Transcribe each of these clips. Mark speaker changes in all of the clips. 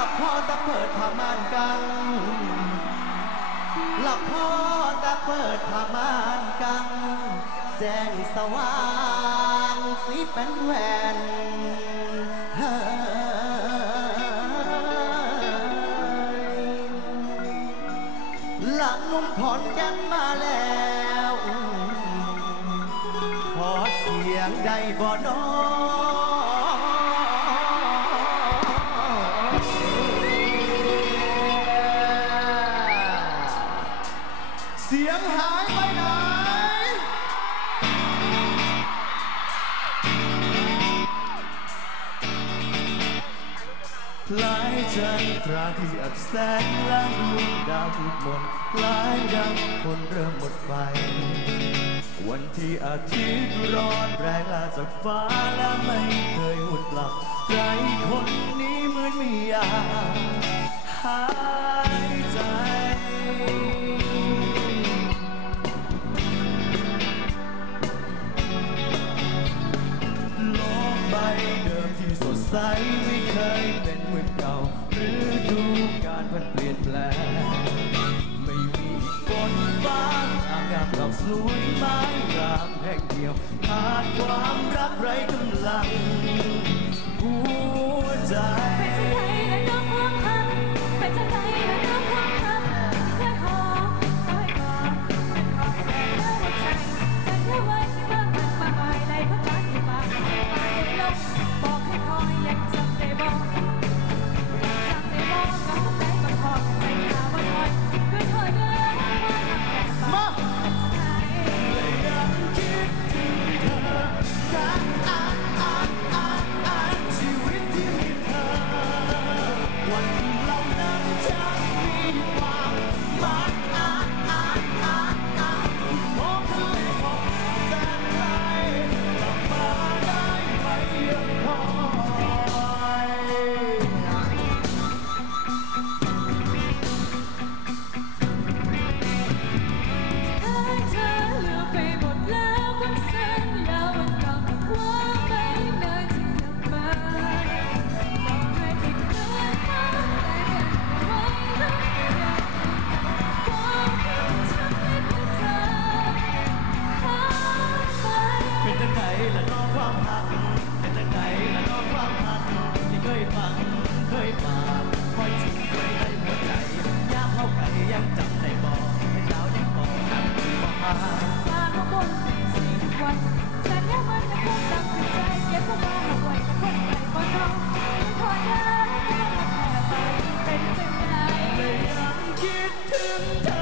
Speaker 1: ลับพ่อตะเปิดผ้าม่านกังหลับพ่อตะเปิดผ้าม่านกัง แจ้งสว่างสีเป็นแหวนเฮหลังนุ่มขอนแก่นมาแล้ว ขอเสียงใดบ่น้อ เสียงหายไปไหนคล้ายจันทราที่อับแสงและดวงดาวที่หมดคล้ายดังคนเริ่มหมดไฟ วันที่อาทิตย์ร้อนแรงลาจากฟ้าและไม่เคยหุดหลับใจคนนี้เหมือนมียาหาย เดิมที่สดใสไม่เคยเป็นเหมือนเก่าหรือดูการพันเปลี่ยนแปลงไม่มีบนฟ้าอามงามดอกสวยไม้รามแห่งเดียวขาดความรักไร้กำลังหัวใจ
Speaker 2: ยังจำได้บอกให้เช้า
Speaker 1: ยังบอ
Speaker 2: กทำ
Speaker 1: คือบอกมา
Speaker 2: ผ่ามาบนสี่วันฉันยังมันจะคงจำขึ้นใจเก็บเข้ามาเอาไว้กับคนใหม่บ่น้องคอยได้แค่มาแค่ไปเป็นจังไง
Speaker 1: และยังคิดถึงเธอ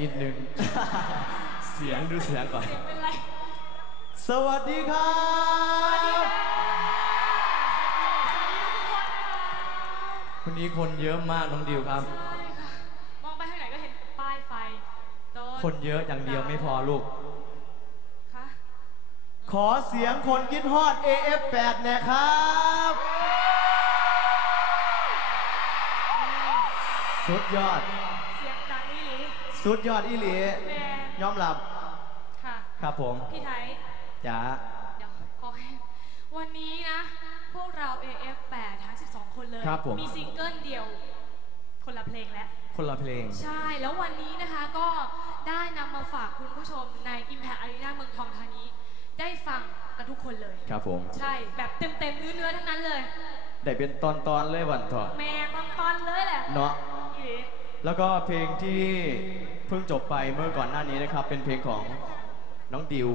Speaker 1: นิดนึง เสียงดูเสียงก่อน
Speaker 2: เสียงเป็นไร
Speaker 1: สวัสดีครับ วันนี้คนเยอะมากน้องดิวครับ
Speaker 2: ใช่ค่ะ มองไปทางไหนก็เห็นป้ายไฟต้น
Speaker 1: คนเยอะอย่างเดียวไม่พอลูก
Speaker 2: ค่ะ
Speaker 1: ขอเสียงคนคิดฮอด AF8 หนะครับ สุดยอด
Speaker 2: เสียงดังนี่หรือ
Speaker 1: สุดยอดอีหลี
Speaker 2: แม่
Speaker 1: ยอมรับ
Speaker 2: ค่ะ
Speaker 1: ครับผม
Speaker 2: พี่ไทย
Speaker 1: จ๋า
Speaker 2: เดี๋ยวขอให้วันนี้นะ พวกเรา AF8 ทั้ง 12 คนเลย
Speaker 1: ครับผม
Speaker 2: มีซิงเกิลเดียว คนละเพลงแล้ว
Speaker 1: คนละเพลง
Speaker 2: ใช่ แล้ววันนี้นะคะก็ได้นำมาฝากคุณผู้ชมใน Impact Arena เมืองทองธานี ได้ฟังกันทุกคนเลย
Speaker 1: ครับผม
Speaker 2: ใช่ แบบเต็มๆเนื้อๆทั้งนั้นเลย
Speaker 1: ได้เป็นตอนตอนๆเลยวันเถอะ
Speaker 2: แม่ตอนๆเลยแหละ
Speaker 1: เนาะ
Speaker 2: อีหลี
Speaker 1: แล้วก็เพลงที่เพิ่งจบไปเมื่อก่อนหน้านี้นะครับ เป็นเพลงของน้องดิว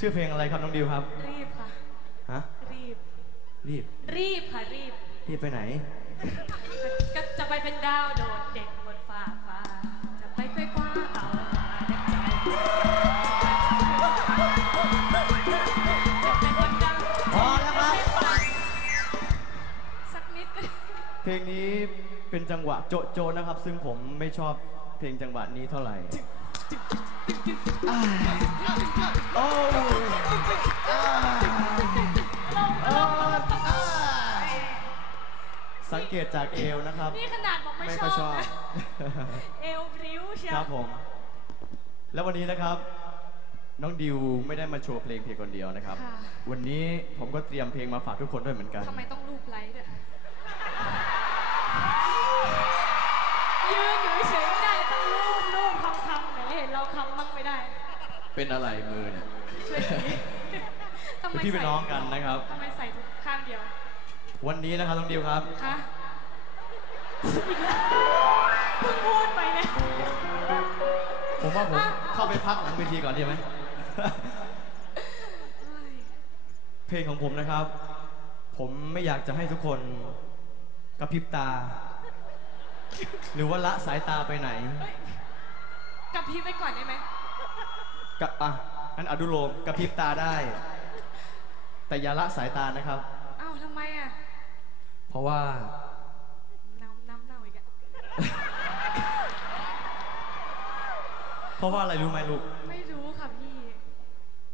Speaker 1: ชื่อเพลงอะไรครับน้องดิวครับ
Speaker 2: รีบค่ะ
Speaker 1: ฮะ
Speaker 2: รีบ
Speaker 1: รีบ
Speaker 2: รีบค่ะรีบ
Speaker 1: รีบไปไหน
Speaker 2: ก็จะไปเป็นดาวโดดเด่นบนฟ้าฟ้า จะไปค่อยคว้าเอามาดังใจจะเป็นคนดัง
Speaker 1: พอแล้วครับ
Speaker 2: สักนิดก็ได้
Speaker 1: เพลงนี้ เป็นจังหวะโจะโจะนะครับ ซึ่งผมไม่ชอบเพลงจังหวะนี้เท่าไหร่อ้ายโอ้อ้ายโอ้อ้ายสังเกตจากเอวนะครับ
Speaker 2: นี่ขนาดบอกไม่
Speaker 1: ไม่
Speaker 2: ช
Speaker 1: ค่
Speaker 2: อ
Speaker 1: อย
Speaker 2: บ
Speaker 1: ชอบ
Speaker 2: นะเอวพริ้วเชีย
Speaker 1: ควรับผม แล้ววันนี้นะครับ น้องดิวไม่ได้มาโชว์เพลงเพียงคนเดียวนะครับ
Speaker 2: ค่ะ
Speaker 1: วันนี้ผมก็เตรียมเพลงมาฝากทุกคนด้วยเหมือนกัน
Speaker 2: ทำไมต้องรูปไลท์ด้วย ยืนอยู่เฉยๆไม่ได้ต้องรูปรูปคำคำไหนเห็นเราคำมั่งไม่ได้
Speaker 1: เป็นอะไรมือเนี่ย
Speaker 2: ช่วยทีทำไม
Speaker 1: เป็นพี่เป็นน้องกันนะครับ
Speaker 2: ทำไมใส่ทุกข้างเดียว
Speaker 1: วันนี้นะครับน้องดิวครับ
Speaker 2: คะอีกแล้วเพิ่งพูดไปเนี่ย
Speaker 1: ผมว่าผมเข้าไปพักหลังเวทีก่อนดีไหม เพลงของผมนะครับ ผมไม่อยากจะให้ทุกคนกระพริบตา หรือว่าละสายตาไปไหน
Speaker 2: กับพี่ไปก่อนได้ไหม
Speaker 1: กับอะอันอดุโลมกระพริบตาได้ แต่อย่าละสายตานะครับ
Speaker 2: อ้าวทำไมอะ
Speaker 1: เพราะว่า
Speaker 2: น้ำน้ำเน่าอีกอะ
Speaker 1: เพราะว่าอะไรรู้ไหมลูก
Speaker 2: ไม่รู้ค่ะพี่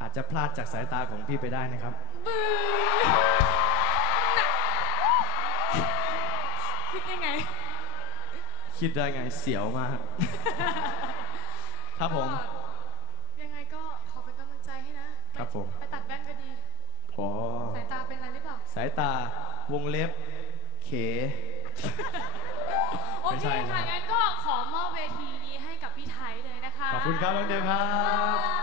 Speaker 1: อาจจะพลาดจากสายตาของพี่ไปได้นะครับ
Speaker 2: บื้อน่ะคิดยังไง
Speaker 1: คิดได้ไงเสียวมาก ครับผม
Speaker 2: ก็ยังไงก็ขอเป็นกำลังใจให้นะครับ
Speaker 1: ผม
Speaker 2: ไปตัดแว่นก็ดี
Speaker 1: โอ้
Speaker 2: สายตาเป็นอะไรหรือเปล่า
Speaker 1: สายตาวงเล็บ เข
Speaker 2: โอ
Speaker 1: ไม่
Speaker 2: เค
Speaker 1: ใช่นะ
Speaker 2: ค่ะงั้นก็ขอมอบเวทีนี้ให้กับพี่ไทยเลยนะคะ
Speaker 1: ขอบคุณครับน้องเดียวครับ